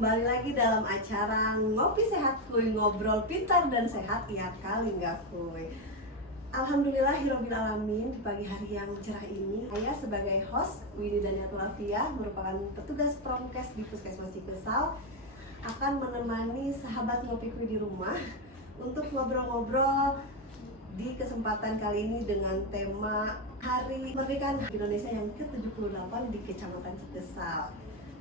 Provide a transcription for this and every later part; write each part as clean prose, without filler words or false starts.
kembali lagi dalam acara Ngopi Sehat Kuy, ngobrol pintar dan sehat ya kali nggak kuy. Alhamdulillahirabbil alamin, di pagi hari yang cerah ini saya sebagai host Winnie Daniatul Afia merupakan petugas promkes di Puskesmas Cikesal akan menemani sahabat Ngopi Kuy di rumah untuk ngobrol-ngobrol di kesempatan kali ini dengan tema Hari Kemerdekaan Indonesia yang ke-78 di Kecamatan Cikesal.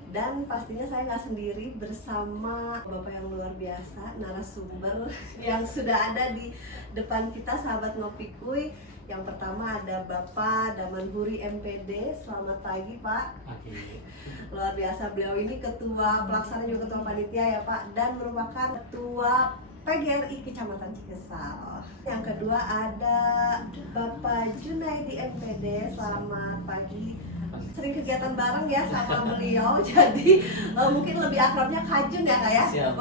Dan pastinya saya nggak sendiri, bersama Bapak yang luar biasa, narasumber yang sudah ada di depan kita, sahabat Ngopi Kuy. Yang pertama ada Bapak Damanhuri MPD. Selamat pagi Pak. Pagi. Luar biasa, beliau ini ketua pelaksana juga ketua panitia ya Pak, dan merupakan ketua PGRI Kecamatan Cikesal. Yang kedua ada Bapak Junaidi MPD. Selamat pagi. Sering kegiatan bareng ya sama beliau, jadi mungkin lebih akrabnya Kajun ya Kak ya? Siap.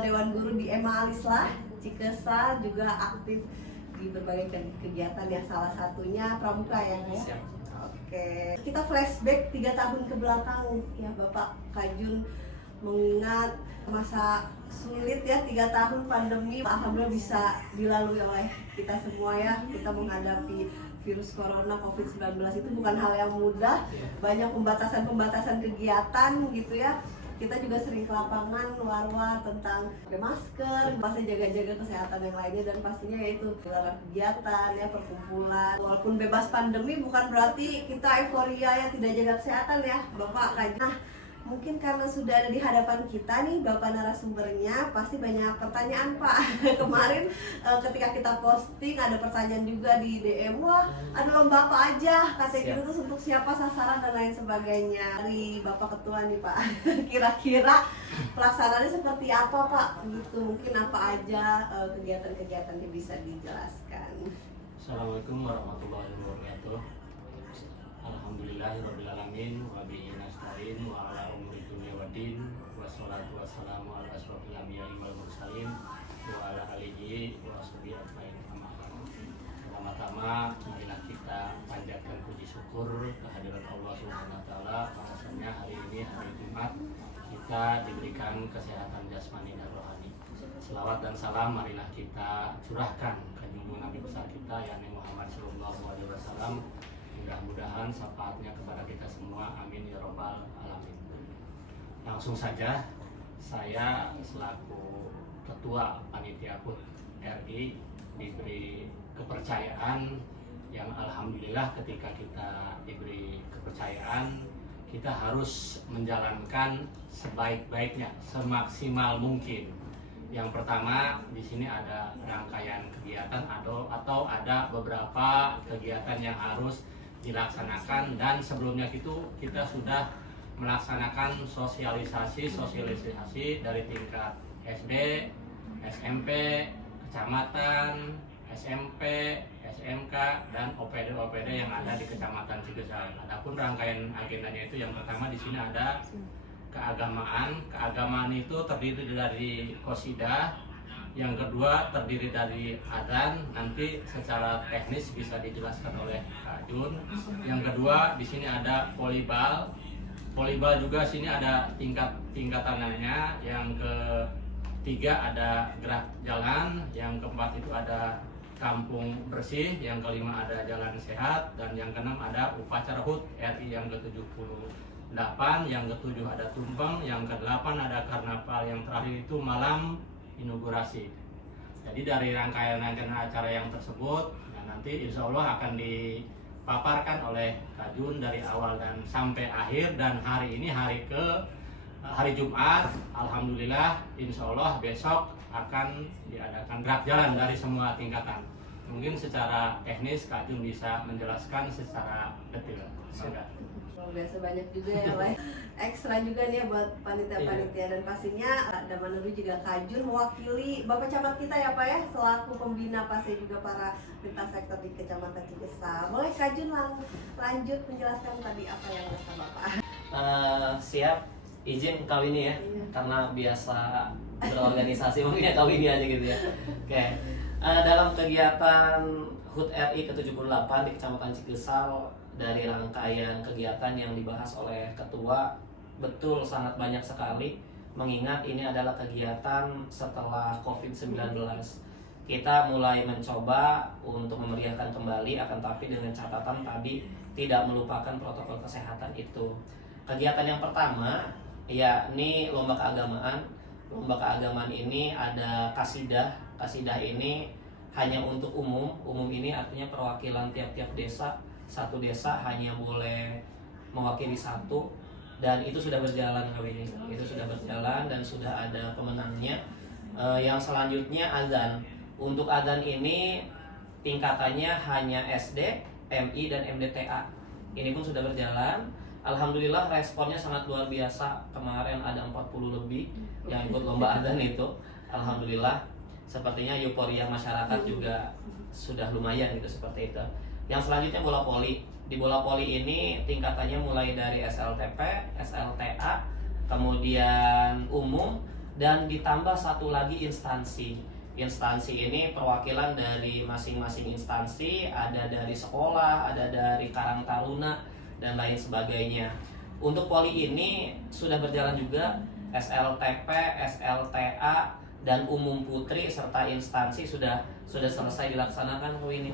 Dewan Guru di Ema Alislah Cikesal, juga aktif di berbagai kegiatan ya, salah satunya pramuka ya Kak ya? Siap. Oke, kita flashback 3 tahun ke belakang ya Bapak Kajun, mengingat masa sulit ya, 3 tahun pandemi. Alhamdulillah bisa dilalui oleh kita semua ya. Kita menghadapi virus corona COVID-19 itu bukan hal yang mudah, banyak pembatasan kegiatan gitu ya. Kita juga sering ke lapangan, war-war tentang pakai masker, pasti jaga-jaga kesehatan yang lainnya, dan pastinya yaitu dilarang kegiatan ya, perkumpulan. Walaupun bebas pandemi bukan berarti kita euforia ya, tidak jaga kesehatan ya Bapak Kajun. Nah, mungkin karena sudah ada di hadapan kita nih Bapak narasumbernya, pasti banyak pertanyaan Pak. Kemarin ketika kita posting ada pertanyaan juga di DM, wah ada lomba apa aja, katanya gitu, terus untuk siapa, sasaran dan lain sebagainya. Dari Bapak Ketua nih Pak, kira-kira pelaksanaannya seperti apa Pak? Gitu, mungkin apa aja kegiatan-kegiatan yang bisa dijelaskan. Assalamualaikum warahmatullahi wabarakatuh. Alhamdulillahirabbil alamin wa bihi nasta'in wa ala umuri dunya waddin wassalatu wassalamu ala asrofil anbiya'i wal mursalin wa ala alihi wa sahbihi ajmain. Pertama-tama marilah kita panjatkan puji syukur kehadirat Allah Subhanahu wa taala, bahwasanya hari ini hari Jumat kita diberikan kesehatan jasmani dan rohani. Selawat dan salam marilah kita curahkan ke junjungan Nabi besar kita yakni Muhammad sallallahu alaihi wasallam. Mudah-mudahan syafaatnya kepada kita semua, amin ya robbal alamin. Langsung saja, saya selaku ketua panitia HUT RI diberi kepercayaan yang alhamdulillah ketika kita diberi kepercayaan, kita harus menjalankan sebaik-baiknya, semaksimal mungkin. Yang pertama, di sini ada rangkaian kegiatan atau ada beberapa kegiatan yang harus dilaksanakan, dan sebelumnya itu kita sudah melaksanakan sosialisasi dari tingkat SD, SMP, kecamatan, SMP, SMK, dan OPD yang ada di Kecamatan Cikesal. Adapun rangkaian agendanya itu yang pertama di sini ada keagamaan. Keagamaan itu terdiri dari qosidah. Yang kedua terdiri dari adzan, nanti secara teknis bisa dijelaskan oleh Kak Jun. Yang kedua di sini ada volleyball. Volleyball juga sini ada tingkatannya. Yang ketiga ada gerak jalan. Yang keempat itu ada kampung bersih. Yang kelima ada jalan sehat, dan yang keenam ada upacara HUT RI yang ke-78. Yang ketujuh ada tumpeng. Yang ke-8 ada karnaval. Yang terakhir itu malam inaugurasi. Jadi dari rangkaian acara yang tersebut, nanti insya Allah akan dipaparkan oleh Kak Jun dari awal dan sampai akhir. Dan hari ini hari Jumat, alhamdulillah insya Allah besok akan diadakan gerak jalan dari semua tingkatan. Mungkin secara teknis Kak Jun bisa menjelaskan secara detail. Biasa banyak juga ya Pak, ekstra juga nih ya buat panitia-panitia. Dan pastinya Damanhuri juga Kajun mewakili Bapak Camat kita ya Pak ya, selaku pembina pasti juga para lintas sektor di Kecamatan Cikesal. Boleh Kajun lanjut menjelaskan tadi apa yang rasa Bapak? Siap, izin Kawini ya, karena biasa berorganisasi mungkin ya Kawini aja gitu ya. Oke, dalam kegiatan HUT RI ke-78 di Kecamatan Cikesal, dari rangkaian kegiatan yang dibahas oleh ketua, betul sangat banyak sekali mengingat ini adalah kegiatan setelah COVID-19. Kita mulai mencoba untuk memeriahkan kembali, akan tapi dengan catatan tadi tidak melupakan protokol kesehatan itu. Kegiatan yang pertama yakni lomba keagamaan. Lomba keagamaan ini ada kasidah. Kasidah ini hanya untuk umum. Umum ini artinya perwakilan tiap-tiap desa. Satu desa hanya boleh mewakili satu, dan itu sudah berjalan kali ini. Itu sudah berjalan dan sudah ada pemenangnya. Yang selanjutnya azan. Untuk azan ini tingkatannya hanya SD, MI, dan MDTA. Ini pun sudah berjalan. Alhamdulillah responnya sangat luar biasa. Kemarin ada 40 lebih yang ikut lomba azan itu. Alhamdulillah. Sepertinya euforia masyarakat juga sudah lumayan gitu, seperti itu. Yang selanjutnya bola voli. Di bola voli ini tingkatannya mulai dari SLTP, SLTA, kemudian umum, dan ditambah satu lagi instansi. Instansi ini perwakilan dari masing-masing instansi, ada dari sekolah, ada dari Karang Taruna, dan lain sebagainya. Untuk voli ini sudah berjalan juga, SLTP, SLTA, dan umum putri serta instansi sudah selesai dilaksanakan ini.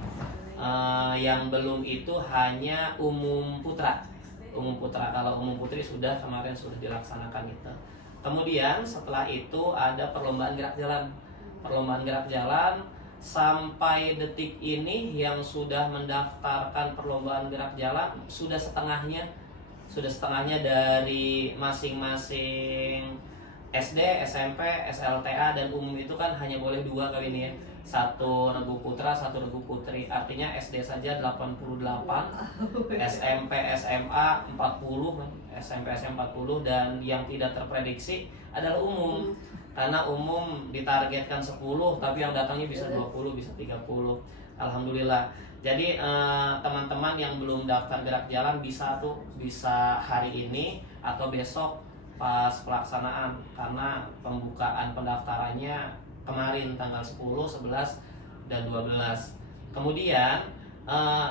Yang belum itu hanya umum putra. Umum putra, kalau umum putri kemarin sudah dilaksanakan itu. Kemudian setelah itu ada perlombaan gerak jalan. Perlombaan gerak jalan sampai detik ini yang sudah mendaftarkan perlombaan gerak jalan sudah setengahnya dari masing-masing SD, SMP, SLTA, dan umum itu kan hanya boleh 2 kali ini ya. Satu regu putra, satu regu putri. Artinya SD saja 88, SMP, SMA 40, SMP, SMA 40, dan yang tidak terprediksi adalah umum. Karena umum ditargetkan 10, tapi yang datangnya bisa 20, bisa 30. Alhamdulillah. Jadi teman-teman yang belum daftar gerak jalan bisa hari ini atau besok pas pelaksanaan, karena pembukaan pendaftarannya kemarin tanggal 10, 11, dan 12. Kemudian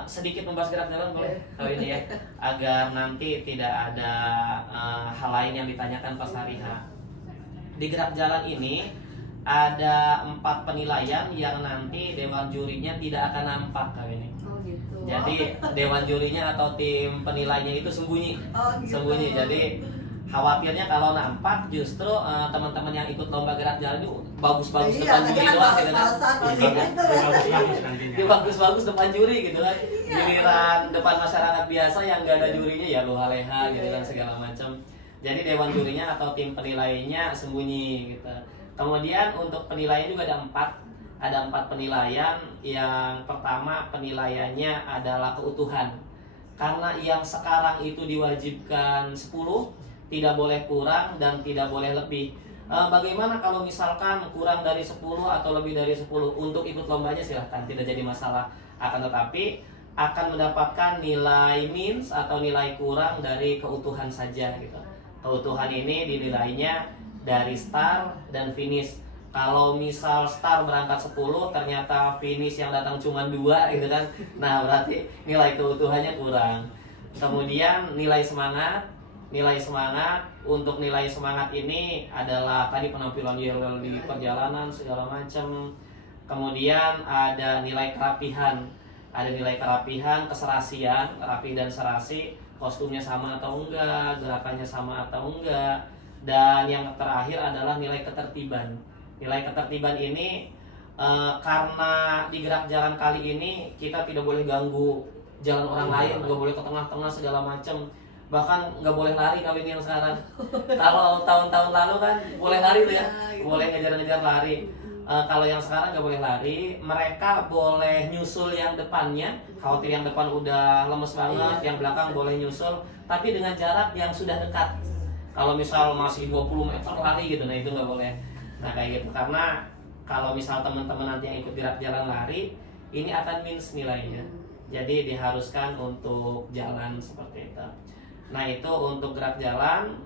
sedikit membahas gerak jalan boleh kali ini ya, agar nanti tidak ada hal lain yang ditanyakan pas hari H. Di gerak jalan ini ada 4 penilaian yang nanti dewan jurinya tidak akan nampak kali ini. Oh gitu. Jadi dewan jurinya atau tim penilainya itu sembunyi. Oh, gitu. Sembunyi. Jadi khawatirnya kalau nampak justru teman-teman yang ikut lomba gerak jalan itu bagus-bagus depan juri doang gitu kan. Bagus-bagus depan juri gitu kan. Giliran depan masyarakat biasa yang gak ada jurinya ya lu haleha gitu kan, segala macam. Jadi dewan jurinya atau tim penilainya sembunyi gitu. Kemudian untuk penilaian juga ada 4. Ada 4 penilaian. Yang pertama penilaiannya adalah keutuhan. Karena yang sekarang itu diwajibkan 10, tidak boleh kurang dan tidak boleh lebih. Bagaimana kalau misalkan kurang dari 10 atau lebih dari 10? Untuk ikut lombanya silahkan, tidak jadi masalah. Akan tetapi akan mendapatkan nilai minus atau nilai kurang dari keutuhan saja gitu. Keutuhan ini dinilainya dari start dan finish. Kalau misal start berangkat 10, ternyata finish yang datang cuma 2 gitu kan. Nah, berarti nilai keutuhannya kurang. Kemudian nilai semangat. Untuk nilai semangat ini adalah tadi penampilan yel di perjalanan segala macam. Kemudian ada nilai kerapihan. Ada nilai kerapihan, keserasian, rapi dan serasi. Kostumnya sama atau enggak, gerakannya sama atau enggak. Dan yang terakhir adalah nilai ketertiban. Nilai ketertiban ini karena di gerak jalan kali ini kita tidak boleh ganggu jalan orang lain, nggak boleh ke tengah-tengah segala macam. Bahkan nggak boleh lari kali ini yang sekarang. Kalau tahun-tahun lalu kan boleh lari tuh ya, boleh ngejar-ngejar lari. Kalau yang sekarang nggak boleh lari, mereka boleh nyusul yang depannya. Khawatir yang depan udah lemes banget, yang belakang boleh nyusul, tapi dengan jarak yang sudah dekat. Kalau misal masih 20 meter lari gitu, nah itu nggak boleh. Nah kayak gitu, karena kalau misal teman-teman nanti yang ikut gerak jalan lari, ini akan minus nilainya. Jadi diharuskan untuk jalan seperti itu. Nah itu untuk gerak jalan,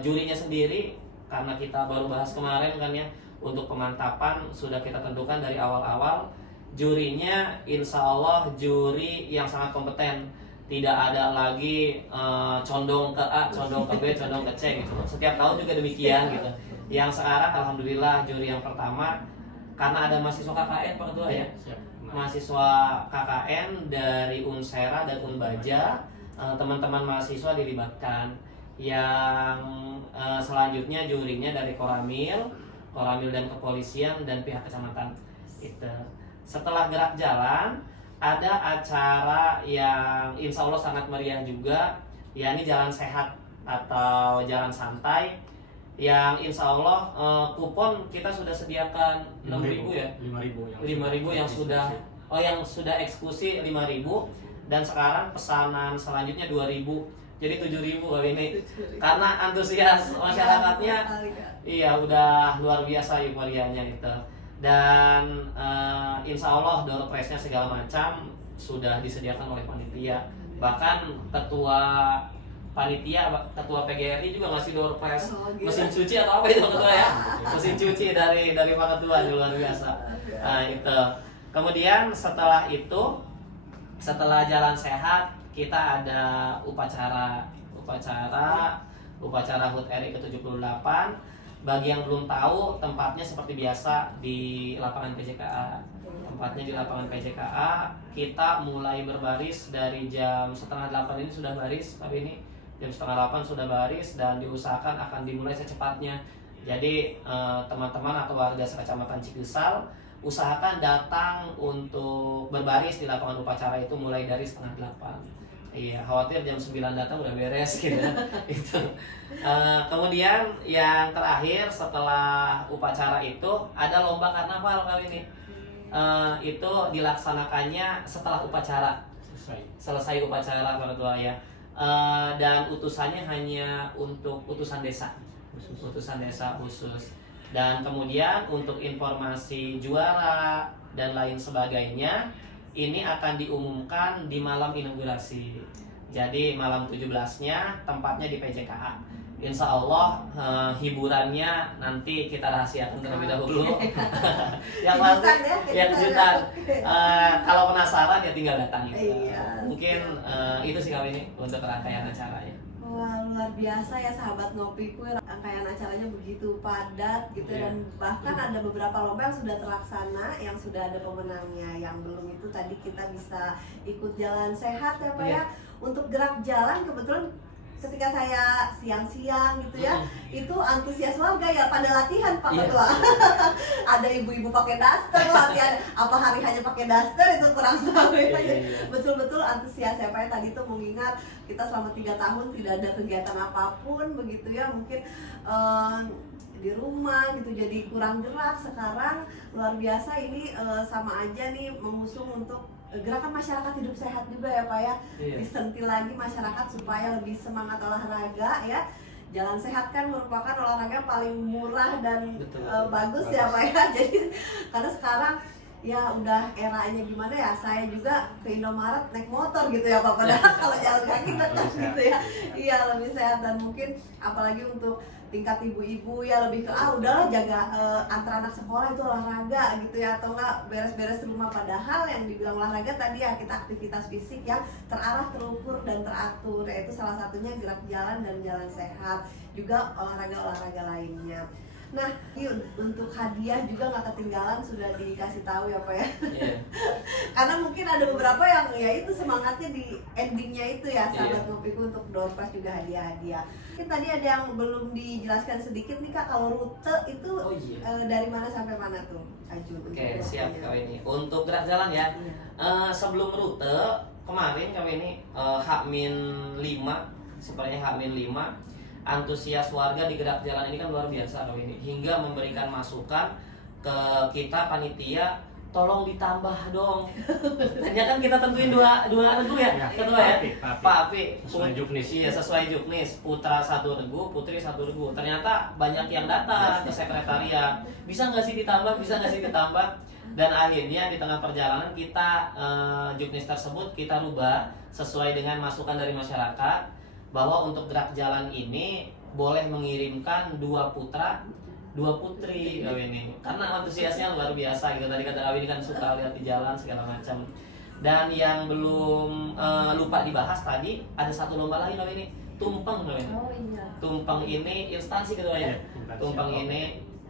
jurinya sendiri, karena kita baru bahas kemarin kan ya, untuk pemantapan sudah kita tentukan dari awal-awal. Jurinya insya Allah juri yang sangat kompeten. Tidak ada lagi condong ke A, condong ke B, condong ke C gitu. Setiap tahun juga demikian gitu. Yang sekarang alhamdulillah juri yang pertama karena ada mahasiswa KKN Pak Ketua ya. Siap. Mahasiswa KKN dari Unsera dan Unbaja, teman-teman mahasiswa dilibatkan. Yang selanjutnya jurinya dari Koramil dan kepolisian dan pihak kecamatan. Itu. Setelah gerak jalan, ada acara yang insya Allah sangat meriah juga, yakni jalan sehat atau jalan santai, yang insya Allah kupon kita sudah sediakan 6.000 ya, 5.000 yang sudah eksekusi 5.000, dan sekarang pesanan selanjutnya 2.000, jadi 7.000 kali ini karena antusias masyarakatnya. Iya, udah luar biasa euforianya itu. Dan insya Allah door prize-nya segala macam sudah disediakan oleh panitia. Bahkan ketua PGRI juga ngasih door prize mesin cuci atau apa itu Pak Ketua ya? Mesin cuci dari Pak Ketua, luar biasa. Nah, itu. Kemudian setelah jalan sehat, kita ada upacara HUT RI ke-78. Bagi yang belum tahu, tempatnya seperti biasa di lapangan PJKA. Tempatnya di lapangan PJKA. Kita mulai berbaris dari jam 7:30 ini sudah baris, tapi ini jam 7:30 sudah baris, dan diusahakan akan dimulai secepatnya. Jadi teman-teman atau warga sekecamatan Cikesal usahakan datang untuk berbaris di lapangan upacara itu mulai dari 7:30. Iya, khawatir jam 9 datang udah beres gitu. Itu. Kemudian yang terakhir setelah upacara itu ada lomba karnaval kali ini. Itu dilaksanakannya setelah upacara. Selesai upacara Pak Ketua ya. Dan utusannya hanya untuk utusan desa. Utusan desa khusus. Dan kemudian untuk informasi juara dan lain sebagainya, ini akan diumumkan di malam inaugurasi. Jadi malam 17-nya tempatnya di PJKA. Insya Allah hiburannya nanti kita rahasiakan terlebih dahulu. Yang pasti ya kejutan. Kalau penasaran ya tinggal datang gitu. Mungkin itu sih kali ini untuk rangkaian acara ya. Wah, luar biasa ya sahabat Ngopiku, rangkaian acaranya begitu padat gitu, dan bahkan ada beberapa lomba yang sudah terlaksana, yang sudah ada pemenangnya. Yang belum itu tadi kita bisa ikut jalan sehat ya Pak ya. Untuk gerak jalan kebetulan ketika saya siang-siang gitu ya, itu antusias warga ya pada latihan Pak Ketua. Ada ibu-ibu pakai daster, latihan apa hari hanya pakai daster itu kurang tahu ya. Betul-betul antusias ya Pak ya. Tadi tuh mengingat kita selama 3 tahun tidak ada kegiatan apapun begitu ya, mungkin di rumah gitu jadi kurang gerak. Sekarang luar biasa ini sama aja nih mengusung untuk gerakan masyarakat hidup sehat juga ya Pak ya. Disentil lagi masyarakat supaya lebih semangat olahraga ya. Jalan sehat kan merupakan olahraga paling murah dan bagus ya Pak ya. Jadi karena sekarang ya udah eranya gimana ya, saya juga ke Indomaret naik motor gitu ya Pak, padahal kalau jalan kaki dekat gitu ya. Iya, lebih sehat. Dan mungkin apalagi untuk tingkat ibu-ibu ya lebih ke udahlah jaga antara anak sekolah itu olahraga gitu ya, atau enggak beres-beres rumah. Padahal yang dibilang olahraga tadi ya kita aktivitas fisik yang terarah, terukur dan teratur, yaitu salah satunya gerak jalan dan jalan sehat, juga olahraga-olahraga lainnya. Nah, untuk hadiah juga nggak ketinggalan, sudah dikasih tahu ya Pak ya. Karena mungkin ada beberapa yang ya itu semangatnya di endingnya itu ya sahabat Ngopiku, untuk door prize juga hadiah-hadiah. Mungkin tadi ada yang belum dijelaskan sedikit nih Kak, kalau rute itu dari mana sampai mana tuh Ajun? Oke, siap kau ini. Untuk gerak jalan ya. Sebelum rute kemarin kami ini H-5, sepertinya H-5. Antusias warga di gerak jalan ini kan luar biasa kali ini, hingga memberikan masukan ke kita panitia, tolong ditambah dong. Tadinya kan kita tentuin dua regu ya, ketua ya, Pak Api, sesuai juknis. Iya, sesuai juknis, putra 1 regu, putri 1 regu. Ternyata banyak yang datang ke sekretariat, bisa nggak sih ditambah, bisa nggak sih ditambah. Dan akhirnya di tengah perjalanan kita juknis tersebut kita rubah sesuai dengan masukan dari masyarakat, bahwa untuk gerak jalan ini boleh mengirimkan 2 putra 2 putri kali ini, karena antusiasnya luar biasa gitu. Tadi kata kami ini kan suka lihat di jalan segala macam. Dan yang belum lupa dibahas tadi, ada 1 lomba lagi kali ini, Tumpeng namanya. Oh iya. Tumpeng ini instansi ketuanya. Instansi Tumpeng atau ini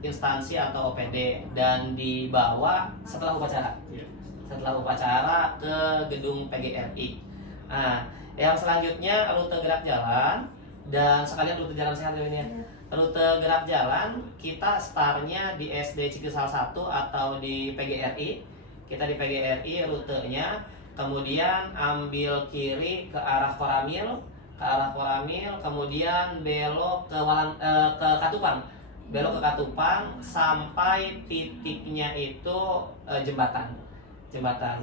instansi atau OPD dan dibawa setelah upacara. Iya. Setelah upacara ke gedung PGRI. Nah, yang selanjutnya rute gerak jalan dan sekalian rute jalan sehat ini ya. Rute gerak jalan kita startnya di SD Cikesal 1 atau di PGRI. Kita di PGRI rutenya, kemudian ambil kiri ke arah Koramil, kemudian belok ke Katupang. Belok ke Katupang sampai titiknya itu jembatan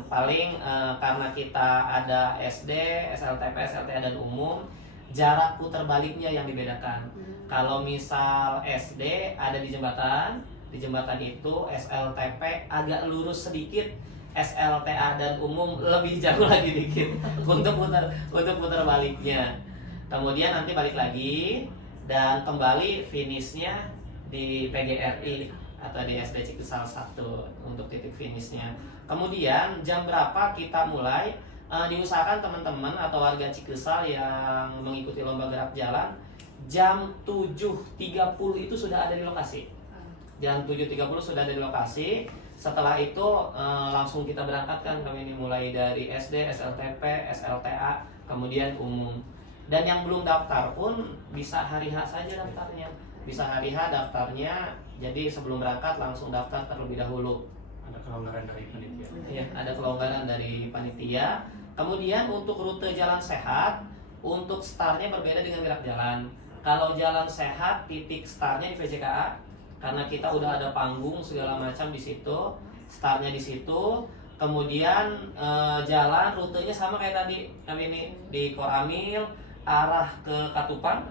paling karena kita ada SD, SLTP, SLTA dan umum, jarak putar baliknya yang dibedakan. Kalau misal SD ada di jembatan itu SLTP agak lurus sedikit, SLTA dan umum lebih jauh lagi dikit untuk putar baliknya. Kemudian nanti balik lagi dan kembali finishnya di PGRI atau di SD Cikesal 1 untuk titik finishnya. Kemudian jam berapa kita mulai? Diusahakan teman-teman atau warga Cikesal yang mengikuti lomba gerak jalan jam 7.30 itu sudah ada di lokasi. Jam 7.30 sudah ada di lokasi. Setelah itu langsung kita berangkatkan kami ini mulai dari SD, SLTP, SLTA, kemudian umum. Dan yang belum daftar pun bisa hari H saja daftarnya. Bisa hari H daftarnya. Jadi sebelum berangkat langsung daftar terlebih dahulu. Ada kelonggaran dari panitia. Iya, ada kelonggaran dari panitia. Kemudian untuk rute jalan sehat, untuk startnya berbeda dengan gerak jalan. Kalau jalan sehat titik startnya di VJKA, karena kita udah ada panggung segala macam di situ, startnya di situ. Kemudian jalan rutenya sama kayak tadi, kami ini di Koramil arah ke Katupang.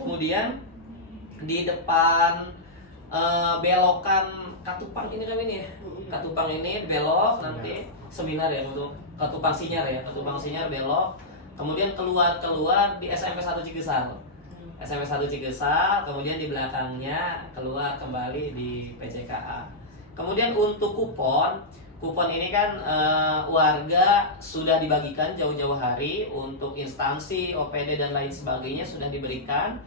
Kemudian di depan belokan Katupang ini kami ini ya. Katupang ini belok nanti seminar ya untuk Katupang Sinyar ya. Katupang Sinyar belok. Kemudian keluar di SMP 1 Cikesal. SMP 1 Cikesal, kemudian di belakangnya keluar kembali di PJKA. Kemudian untuk kupon ini kan warga sudah dibagikan jauh-jauh hari untuk instansi, OPD dan lain sebagainya sudah diberikan.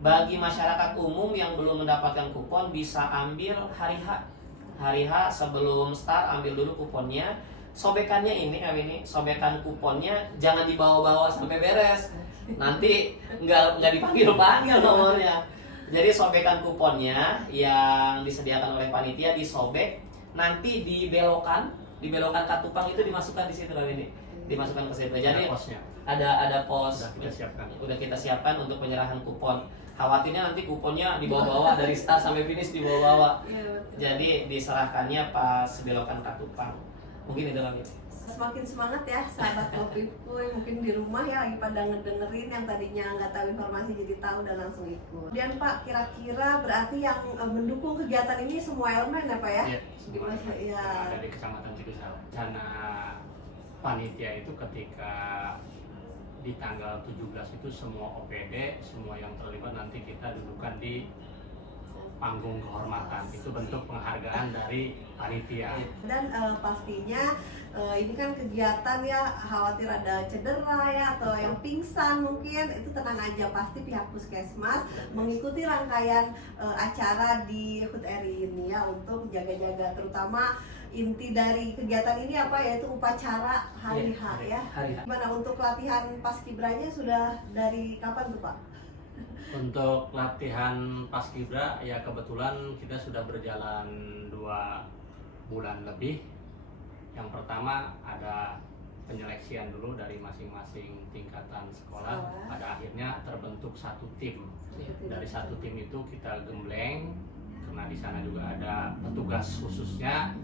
Bagi masyarakat umum yang belum mendapatkan kupon bisa ambil hari H. Hari H sebelum start ambil dulu kuponnya. Sobekannya ini sobekan kuponnya jangan dibawa-bawa sampai beres. Nanti nggak dipanggil-panggil nomornya. Jadi sobekan kuponnya yang disediakan oleh panitia disobek, nanti di belokan Katupang itu dimasukkan di situ ini. Dimasukkan ke situ. Jadi ada pos udah kita siapkan untuk penyerahan kupon. Khawatirnya nanti kuponnya dibawa-bawa dari start sampai finish dibawa-bawa. Jadi diserahkannya pas belokan Katupang. Mungkin itu lagi. Semakin semangat ya sahabat Kopipku, mungkin di rumah ya lagi pada ngedengerin yang tadinya nggak tahu informasi jadi tahu dan langsung ikut. Kemudian Pak, kira-kira berarti yang mendukung kegiatan ini semua elemen ya Pak ya? Iya, semua ya. Ada di Kecamatan Cikesal. Karena panitia itu ketika di tanggal 17 itu semua OPD, semua yang terlibat nanti kita dudukan di panggung kehormatan. Itu bentuk penghargaan dari panitia. Dan pastinya ini kan kegiatan ya, khawatir ada cedera ya atau yang pingsan mungkin, itu tenang aja, pasti pihak puskesmas mengikuti rangkaian acara di HUT RI ini ya untuk jaga-jaga, terutama inti dari kegiatan ini apa, yaitu upacara hari H ya. Gimana untuk latihan paskibranya sudah dari kapan tuh Pak? Untuk latihan paskibra ya kebetulan kita sudah berjalan 2 bulan lebih. Yang pertama ada penyeleksian dulu dari masing-masing tingkatan sekolah. Pada akhirnya terbentuk satu tim. Dari satu tim itu kita gembleng, karena di sana juga ada petugas khususnya.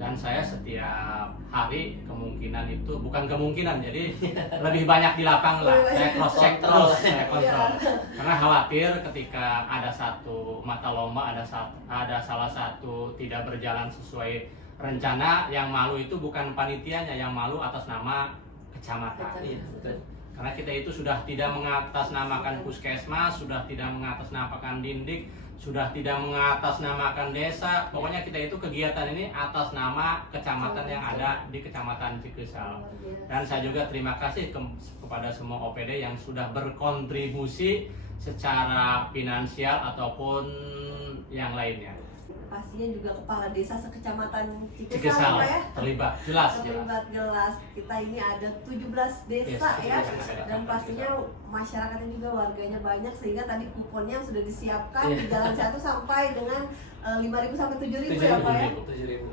Dan saya setiap hari kemungkinan itu, bukan kemungkinan, jadi lebih banyak di lapang lah. Saya cross check terus, saya kontrol. Karena khawatir ketika ada satu mata lomba, ada salah satu tidak berjalan sesuai rencana, yang malu itu bukan panitianya, yang malu atas nama kecamatan. Karena kita itu sudah tidak mengatasnamakan puskesmas, sudah tidak mengatasnamakan Dindik, sudah tidak mengatasnamakan desa, pokoknya kita itu kegiatan ini atas nama kecamatan yang ada di Kecamatan Cikesal. Dan saya juga terima kasih kepada semua OPD yang sudah berkontribusi secara finansial ataupun yang lainnya. Pastinya juga kepala desa sekecamatan Cikesal Cikesal Pak ya. terlibat jelas. Jelas. Kita ini ada 17 desa ya. Dan pastinya masyarakatnya juga warganya banyak, sehingga tadi kuponnya sudah disiapkan di Jalan 1 sampai dengan 5.000 sampai 7.000 ya Pak ya. 7.000.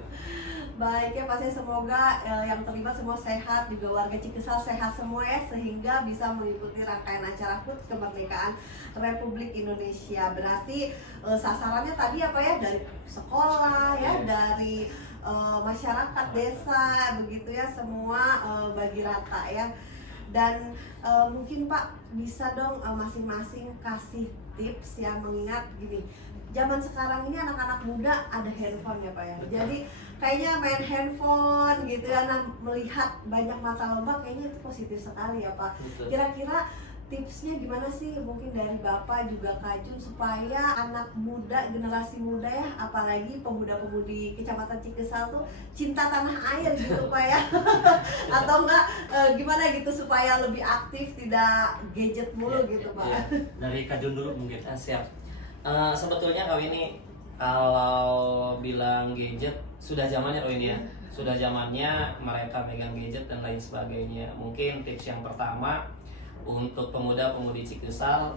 Baik ya, pasti semoga yang terlibat semua sehat, juga warga Cikesal sehat semua ya, sehingga bisa mengikuti rangkaian acara HUT Kemerdekaan Republik Indonesia. Berarti sasarannya tadi apa ya, dari sekolah ya, dari masyarakat desa begitu ya, semua bagi rata ya. Dan mungkin Pak bisa dong masing-masing kasih tips yang mengingat gini, zaman sekarang ini anak-anak muda ada handphone ya Pak ya. Jadi kayaknya main handphone gitu ya, nah melihat banyak mata lembab kayaknya itu positif sekali ya Pak. Kira-kira tipsnya gimana sih mungkin dari Bapak juga Kak Jun, supaya anak muda, generasi muda ya, apalagi pemuda-pemudi Kecamatan Cikesal tuh cinta tanah air gitu Pak ya. Atau enggak gimana gitu supaya lebih aktif, tidak gadget mulu gitu Pak. Dari Kak Jun dulu mungkin. Siap. Sebetulnya kau ini kalau bilang gadget sudah zamannya kau ini ya. Sudah zamannya mereka megang gadget dan lain sebagainya. Mungkin tips yang pertama untuk pemuda-pemudi Cikesal,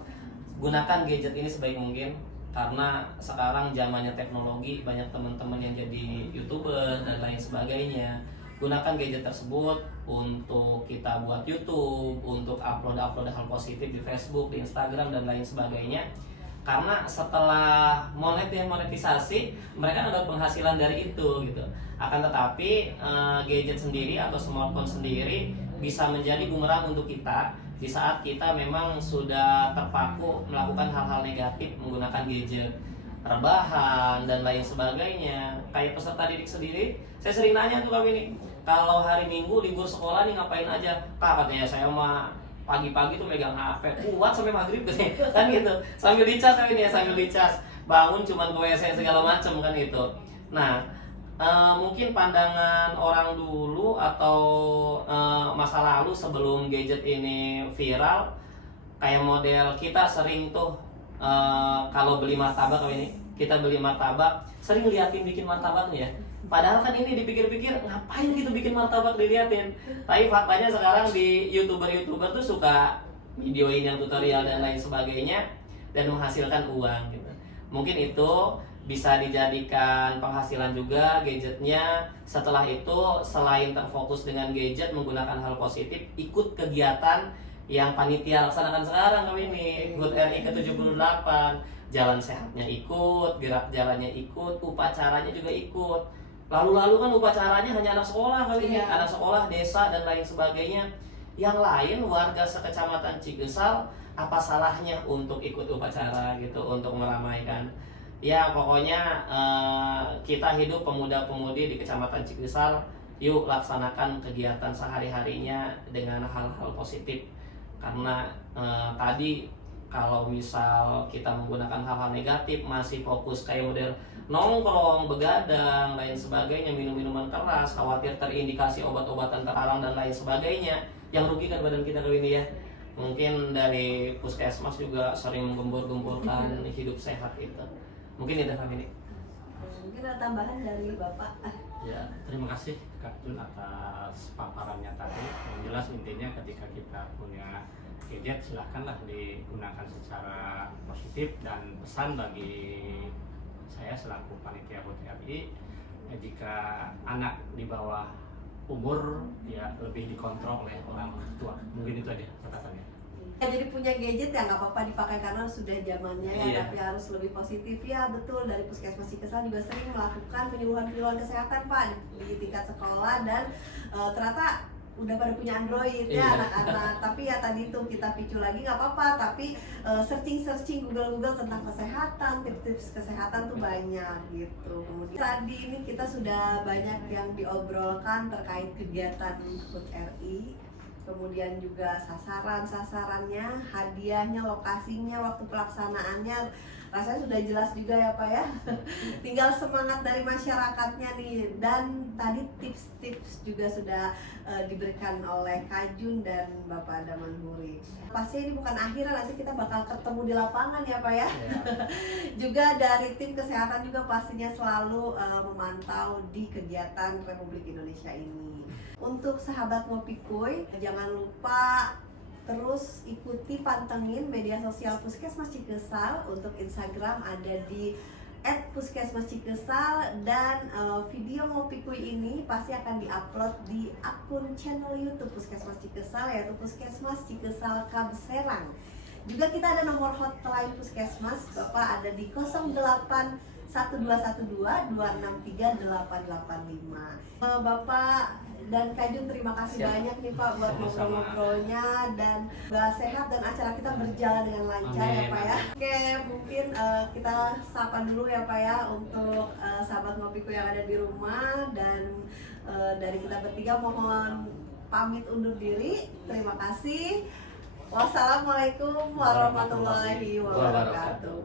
gunakan gadget ini sebaik mungkin, karena sekarang zamannya teknologi, banyak teman-teman yang jadi YouTuber dan lain sebagainya. Gunakan gadget tersebut untuk kita buat YouTube, untuk upload hal positif di Facebook, di Instagram dan lain sebagainya. Karena setelah monetisasi, mereka ada penghasilan dari itu gitu. Akan tetapi gadget sendiri atau smartphone sendiri bisa menjadi bumerang untuk kita di saat kita memang sudah terpaku melakukan hal-hal negatif menggunakan gadget, rebahan dan lain sebagainya. Kayak peserta didik sendiri, saya sering nanya tuh kami ini, kalau hari Minggu libur sekolah nih ngapain aja? Kak, katanya saya mah pagi-pagi tuh megang HP kuat sampai maghrib kan gitu, sambil dicas ini ya, sambil dicas, bangun cuman ke WC segala macam kan gitu. Nah, mungkin pandangan orang dulu atau masa lalu sebelum gadget ini viral, kayak model kita sering tuh kalau beli martabak ini, kita beli martabak sering liatin bikin martabaknya ya. Padahal kan ini dipikir-pikir ngapain gitu bikin martabak diliatin. Tapi faktanya sekarang di YouTuber tuh suka videoin yang tutorial dan lain sebagainya dan menghasilkan uang gitu. Mungkin itu bisa dijadikan penghasilan juga gadgetnya. Setelah itu selain terfokus dengan gadget, menggunakan hal positif, ikut kegiatan yang panitia laksanakan sekarang kami ini, HUT RI ke-78. Jalan sehatnya ikut, gerak jalannya ikut, upacaranya juga ikut. Lalu-lalu kan upacaranya hanya anak sekolah kali ini, anak sekolah, desa dan lain sebagainya. Yang lain warga sekecamatan Cikesal, apa salahnya untuk ikut upacara gitu, untuk meramaikan. Ya pokoknya kita hidup pemuda-pemudi di Kecamatan Cikesal, yuk laksanakan kegiatan sehari-harinya dengan hal-hal positif. Karena tadi kalau misal kita menggunakan hal-hal negatif, masih fokus kayak model nongkrong, begadang, lain sebagainya, minum-minuman keras, khawatir terindikasi obat-obatan terlarang dan lain sebagainya, yang rugikan badan kita kali ini ya. Mungkin dari puskesmas juga sering menggembur-gemburkan hidup sehat itu. Mungkin itu kami ini. Mungkin ada tambahan dari Bapak. Ya, terima kasih Kak Jun atas paparannya tadi. Yang jelas intinya ketika kita punya gadget, silahkanlah digunakan secara positif. Dan pesan bagi saya selaku panitia HUT RI, jika anak di bawah umur ya lebih dikontrol oleh orang tua. Mungkin itu aja catatannya. Ya, jadi punya gadget ya nggak apa-apa dipakai karena sudah zamannya ya, tapi harus lebih positif ya. Betul, dari Puskesmas Cikesal juga sering melakukan penyuluhan kesehatan Pak di tingkat sekolah, dan ternyata udah pada punya Android ya anak-anak. Tapi ya tadi tuh kita picu lagi nggak apa-apa, tapi searching Google tentang kesehatan, tips-tips kesehatan tuh banyak gitu. Kemudian tadi ini kita sudah banyak yang diobrolkan terkait kegiatan HUT RI, kemudian juga sasarannya, hadiahnya, lokasinya, waktu pelaksanaannya, rasanya sudah jelas juga ya Pak ya. Tinggal semangat dari masyarakatnya nih. Dan tadi tips-tips juga sudah diberikan oleh Kak Jun dan Bapak Daman Huri. Pasti ini bukan akhir, nanti kita bakal ketemu di lapangan ya Pak ya. Juga dari tim kesehatan juga pastinya selalu memantau di kegiatan Republik Indonesia ini. Untuk sahabat Ngopi Kuy, jangan lupa terus ikuti, pantengin media sosial Puskesmas Cikesal. Untuk Instagram ada di @puskesmascikesal, dan video Ngopi Kuy ini pasti akan diupload di akun channel YouTube Puskesmas Cikesal, yaitu Puskesmas Cikesal Kamserang. Juga kita ada nomor hotline Puskesmas, Bapak ada di 081212263885. Bapak dan Kak Jun, terima kasih banyak nih Pak buat ngobrol-ngobrolnya, dan sehat dan acara kita berjalan dengan lancar. Amin. Ya Pak ya. Oke, mungkin kita sapa dulu ya Pak ya untuk sahabat Ngopi Kuy yang ada di rumah, dan dari kita bertiga mohon pamit undur diri. Terima kasih. Wassalamualaikum warahmatullahi wabarakatuh.